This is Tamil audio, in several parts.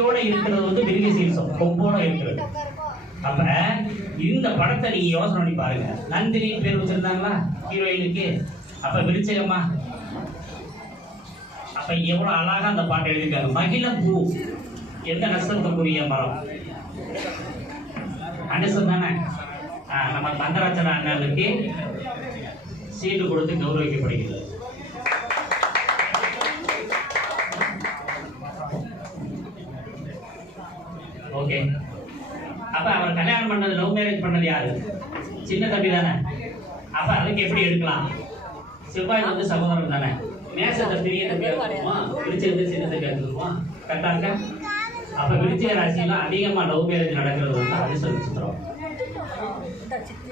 கையோட இருக்கிறது வந்து மிருக சீர்ஷம், கொம்போட இருக்கிறது. அப்ப இந்த படத்தை நீங்க யோசனை பண்ணி பாருங்க. நந்தினி பேர் வச்சிருந்தாங்களா ஹீரோயினுக்கு? அப்ப விருச்சிகமா? அப்ப எவ்வளவு அழகா அந்த பாட்டை எழுதியிருக்காங்க. மகிழ பூ எந்த நட்சத்திரத்துக்குரிய மரம்? அனுசம் தானே. நம்ம தங்கராஜன் அண்ணனுக்கு சீட்டு கொடுத்து கௌரவிக்கப்படுகிறது. ஓகே. அப்ப அவர் கல்யாணம் பண்ணது, லவ் மேரேஜ் பண்ணது யாரு? சின்ன தம்பி தானே. அப்ப அதுக்கு எப்படி எடுக்கலாம்? செவ்வாய் வந்து சகோதரன் தானே. மேசத்தை பெரிய தம்பி எடுத்துருவோம், விருச்சிகத்தை சின்ன தம்பி எடுத்துருவோம். கரெக்டா இருக்கா? அப்ப விருச்சிக ராசியில அதிகமா லவ் மேரேஜ் நடக்கிறது வந்து அனுச நட்சத்திரம்.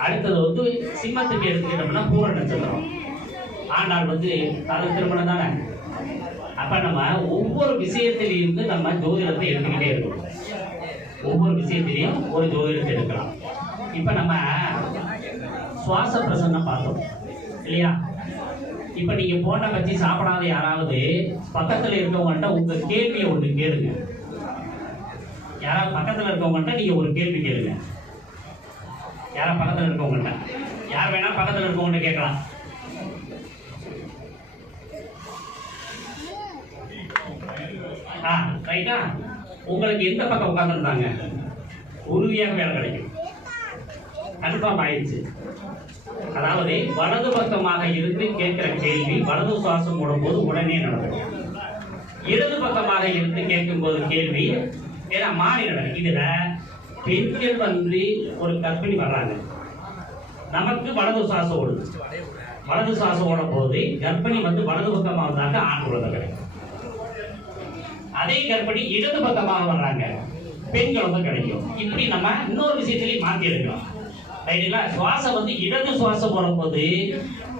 அடுத்தது வந்து சிம்மத்துக்கு எடுத்துக்கிட்டோம்னா பூர நட்சத்திரம். ஆனால் வந்து அது திருமணம் தானே. அப்ப நம்ம ஒவ்வொரு விஷயத்திலிருந்து நம்ம ஜோதிடத்தை எடுத்துக்கிட்டே இருக்கணும். ஒவ்வொரு விஷயத்திலையும் ஒரு ஜோதிடத்தை எடுக்கலாம். இப்ப நம்ம சுவாச பிரசன்னம் பார்த்தோம் இல்லையா? இப்ப நீங்க போன பத்தி சாப்பிடாத யாராவது பக்கத்துல இருக்கவங்கள்ட்ட உங்க கேள்வியை ஒன்று கேளுங்க. யாராவது பக்கத்துல இருக்கவங்கள்ட்ட நீங்க ஒரு கேள்வி கேளுங்க. யாரா பக்கத்துல இருக்கவங்கள்ட்ட, யார் வேணா பக்கத்துல இருக்கவங்கள்ட்ட கேட்கலாம். ரைட்டா? உங்களுக்கு எந்த பக்கம் உட்கார்ந்துருந்தாங்க உறுதியாக வேலை கிடைக்கும், கன்ஃபார்ம் ஆயிடுச்சு. அதாவது வலது பக்கமாக இருந்து கேட்கிற கேள்வி வலது சுவாசம் போடும்போது உடனே நடக்கும். இடது பக்கமாக இருந்து கேட்கும் போது கேள்வி ஏன்னா மாறி நடக்கும். இதுல பெண்கள் வந்து ஒரு கர்ப்பிணி வர்றாங்க, நமக்கு வலது சுவாசம் ஓடுது. வலது சுவாசம் ஓடும் போது கர்ப்பிணி வந்து வலது பக்கமாக வந்தாங்க, ஆண் குழந்தை கிடைக்கும். அதே கர்ப்பிணி இடது பக்கமாக வர்றாங்க, பெண் குழந்தை கிடைக்கும். இப்படி நம்ம இன்னொரு விஷயத்திலையும் மாற்றி எடுக்கலாம். ரைட்டுங்களா? சுவாசம் வந்து இடது சுவாசம் போடும்போது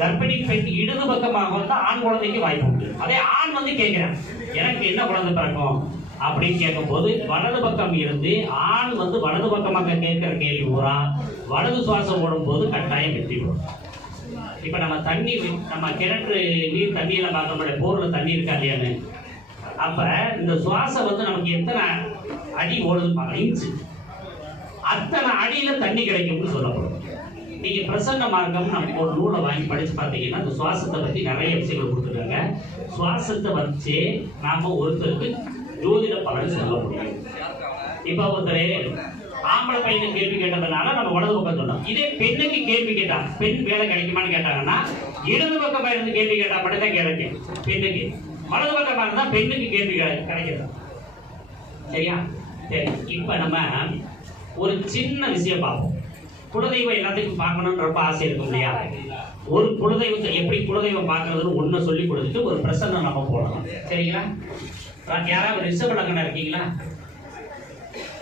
கர்ப்பிணி பெண் இடது பக்கமாக வந்தா ஆண் குழந்தைக்கு வாய்ப்பு உண்டு. அதே ஆண் வந்து கேட்கிறேன் எனக்கு என்ன குழந்தை பிறக்கும் அப்படின்னு கேட்கும் போது வலது பக்கம் இருந்து ஆண் வந்து வலது பக்கமாக கேட்கிற கேள்வி பூரா வலது சுவாசம் போடும்போது கட்டாயம் வெற்றி பெறும். இப்ப நம்ம தண்ணி, நம்ம கிணற்று நீர் தண்ணியில பார்க்க போர்ல தண்ணி இருக்கா இல்லையான்னு, அப்ப இந்த சுவாசம் வந்து நமக்கு எத்தனை அடி ஓடுது, இன்ச்சு, அத்தனை அடியில தண்ணி கிடைக்கும்னு சொல்லப்படும். நீங்க பிரசன்ன மார்க்கம் நம்ம ஒரு நூலை வாங்கி படிச்சு பார்த்தீங்கன்னா இந்த சுவாசத்தை பத்தி நிறைய விஷயங்கள் கொடுத்துருக்காங்க. சுவாசத்தை வச்சு நாம ஒருத்தருக்கு ஜோதிட பலன் சொல்ல முடியும். இப்ப ஒருத்தர் ஆம்பளை பையனுக்கு கேள்வி கேட்டதுனால நம்ம வலது பக்கம் சொன்னோம். இதே பெண்ணுக்கு கேள்வி கேட்டா பெண் வேலை கிடைக்குமான்னு கேட்டாங்கன்னா இடது பக்கமா இருந்து கேள்வி கேட்டா மட்டும் தான் கிடைக்கும் பெண்ணுக்கு. வலது பக்கமா இருந்தா பெண்ணுக்கு கேள்வி கிடைக்கிறது. சரியா? சரி, இப்ப நம்ம ஒரு சின்ன விஷயம் பார்ப்போம். குலதெய்வம் எல்லாத்துக்கும் பார்க்கணும்னு ரொம்ப ஆசை இருக்கும் இல்லையா? ஒரு குலதெய்வத்தை எப்படி குலதெய்வம் பார்க்கறதுன்னு ஒண்ணு சொல்லி கொடுத்துட்டு ஒரு பிரசன்னம் நம்ம போடலாம். சரிங்களா? யாராவது ரிஷப லக்னம் இருக்கீங்களா?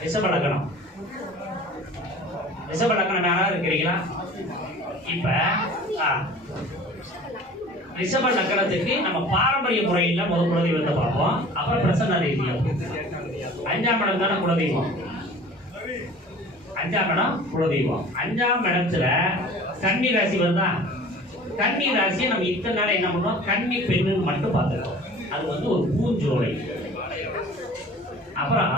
ரிஷப லக்னம், ரிஷப லக்னம் யாராவது இருக்கிறீங்களா? இப்ப ரிஷப லக்னத்துக்கு நம்ம பாரம்பரிய முறையில் முதல் குலதெய்வத்தை பார்ப்போம், அப்புறம் பிரசன்ன ரீதியா. 5ஆம் இடம் தானே குலதெய்வம். 5ஆம் இடம் குலதெய்வம். 5ஆம் இடத்துல கன்னி ராசி வருதா? கன்னி ராசியை நம்ம இத்தனை நாள் என்ன பண்ணோம், கன்னி பெண்ணுன்னு மட்டும் பார்த்துருக்கோம். அது வந்து ஒரு பூஞ்சோலை. அப்புறம்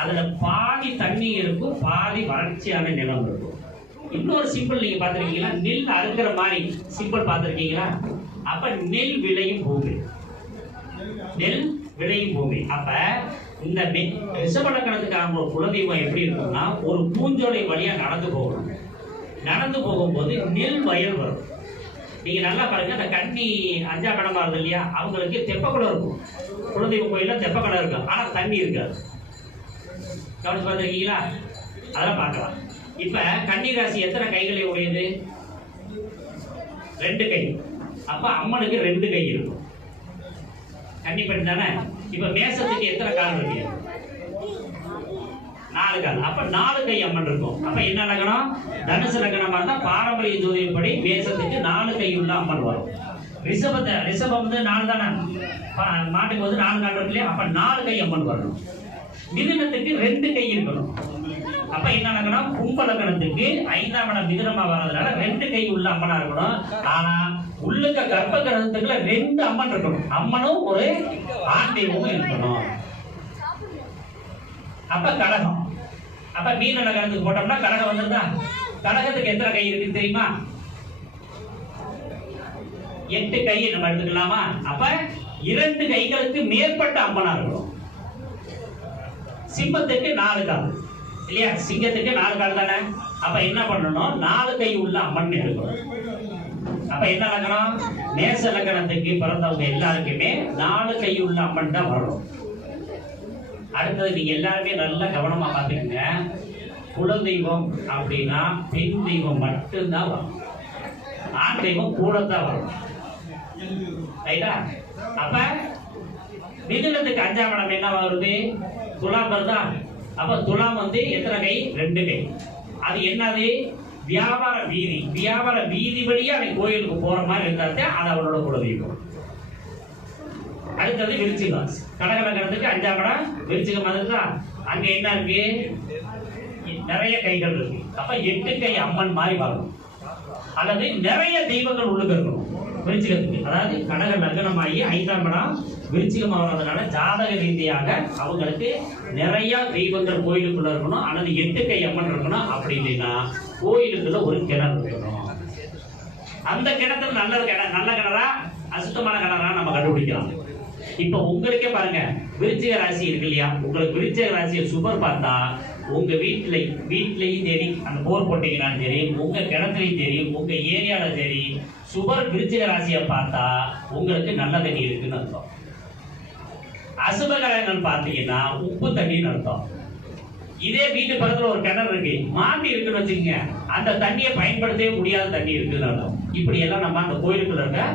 அதுல பாதி தண்ணி இருக்கும், பாதி வறட்சியான நிலம் இருக்கும். இன்னொரு சிம்பிள் நீங்க பார்த்திருக்கீங்களா? நெல் அறுக்கிற மாதிரி சிம்பிள் பார்த்திருக்கீங்களா? அப்ப நெல் விளையும் பூமி, நெல் விளையும் பூமி. அப்ப இந்த ரிஷப லக்னத்துக்கான குலதெய்வம் எப்படி இருக்கும்னா ஒரு பூஞ்சோலை வழியா நடந்து போகணும். நடந்து போகும்போது நெல் வயல் வரும். நீங்க நல்லா பாருங்க, இந்த கன்னி 5ஆம் இடமா வருது இல்லையா, அவங்களுக்கு தெப்பக்குளம் இருக்கும். குலதெய்வ கோயில தெப்பக்குளம் இருக்கும், ஆனா தண்ணி இருக்காது. கவனிச்சு பார்த்துருக்கீங்களா? அதெல்லாம் பார்க்கலாம். இப்ப கன்னி ராசி எத்தனை கைகளை உடையது? 2 கை. அப்ப அம்மனுக்கு 2 கை இருக்கும். கன்னி பெண் தானே. இப்ப மேசத்துக்கு எத்தனை கால் இருக்கு? 4 கால். அப்ப 4 கை அம்மன் இருக்கும். அப்ப என்ன லக்னம்? தனுசு லக்னமா இருந்தா பாரம்பரிய ஜோதிடப்படி மேசத்துக்கு 4 கை உள்ள அம்மன் வரும். ரிஷபம் வந்து 4 தானே, மாட்டுக்கு வந்து 4 கால் இருக்கு இல்லையா? அப்ப 4 கை அம்மன் வரணும். மிதுனத்துக்கு 2 கை இருக்கணும். அப்ப என்ன லக்னம்? கும்ப லக்னத்துக்கு 5ஆம் இடம் மிதுனமா வர்றதுனால 2 கை உள்ள அம்மனா இருக்கணும். ஆனா உள்ளுக்க கர்ப்ப கிரகத்துக்குள்ள 2 அம்மன் இருக்கணும். அம்மனும் ஒரு ஆண் தெய்வமும் இருக்கணும். அப்ப கடகம். அப்ப மீன லக்னத்துக்கு போட்டோம்னா கடகம் வந்துருதா? கடகத்துக்கு எத்தனை கை இருக்குன்னு தெரியுமா? 8 கை நம்ம எடுத்துக்கலாமா? அப்ப 2 கைகளுக்கு மேற்பட்ட அம்மனா இருக்கும். சிம்மத்துக்கு 4 கால் இல்லையா? சிங்கத்துக்கு 4 கால் தானே? அப்ப என்ன பண்ணணும்? 4 கை உள்ள அம்மன் எடுக்கணும். அப்ப என்ன லக்னம்? மேச லக்னத்துக்கு பிறந்தவங்க எல்லாருக்குமே 4 கை உள்ள அம்மன் தான் வரணும். அடுத்தது நீங்க எல்லாருமே நல்லா கவனமா பாத்துக்கங்க. குலதெய்வம் அப்படின்னா பெண் தெய்வம் மட்டும்தான் வரும், ஆண் தெய்வம் கூட தான் வரும். ரைட்டா? அப்ப மிதுனத்துக்கு 5ஆம் இடம் என்ன வருது? துலாம் வருதா? அப்ப துலாம் வந்து எத்தனை கை? 2 கை. அது என்னது? வியாபார வீதி. வியாபார வீதி வழியா அவன் கோயிலுக்கு போற மாதிரி இருந்தாத்தான் அது அவரோட குலதெய்வம். அடுத்தது விருச்சிகம். கடக லக்னத்துக்கு 5ஆம் இடம் விருச்சிகம் வந்துட்டா அங்க என்ன இருக்கு? நிறைய கைகள் இருக்கு. அப்ப 8 கை அம்மன் மாதிரி வரணும், அல்லது நிறைய தெய்வங்கள் உள்ளுக்கு இருக்கணும் விருச்சிகத்துக்கு. அதாவது கடக லக்னமாகி 5ஆம் இடம் விருச்சிகம் ஆகிறதுனால ஜாதக ரீதியாக அவங்களுக்கு நிறைய தெய்வங்கள் கோயிலுக்குள்ள இருக்கணும், அல்லது 8 கை அம்மன் இருக்கணும். அப்படி இல்லைன்னா கோயிலுக்குள்ள ஒரு கிணறு இருக்கணும். அந்த கிணத்துல நல்ல கிணறா அசுத்தமான கிணறா நம்ம கண்டுபிடிக்கலாம். இப்ப உங்களுக்கே பாருங்க, விருச்சிக ராசி இருக்கு இல்லையா? உங்களுக்கு விருச்சிக ராசியை சுபர் பார்த்தா உங்க வீட்லயும் சரி, அந்த போர் போட்டீங்கன்னாலும் சரி, உங்க கிணத்துலையும் சரி, உங்க ஏரியால சரி, சுபர் விருச்சிக ராசியை பார்த்தா உங்களுக்கு நல்ல தண்ணி இருக்குன்னு அர்த்தம். அசுப கிரகங்கள் பார்த்தீங்கன்னா உப்பு தண்ணின்னு அர்த்தம். இதே வீட்டு பக்கத்துல ஒரு கிணறு இருக்கு, மாட்டி இருக்குன்னு வச்சுக்கோங்க, அந்த தண்ணியை பயன்படுத்தவே முடியாத தண்ணி இருக்குன்னு அர்த்தம். இப்படி எல்லாம் நம்ம அந்த கோயிலுக்குள்ள இருக்க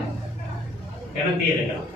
கிணத்தையே எடுக்கலாம்.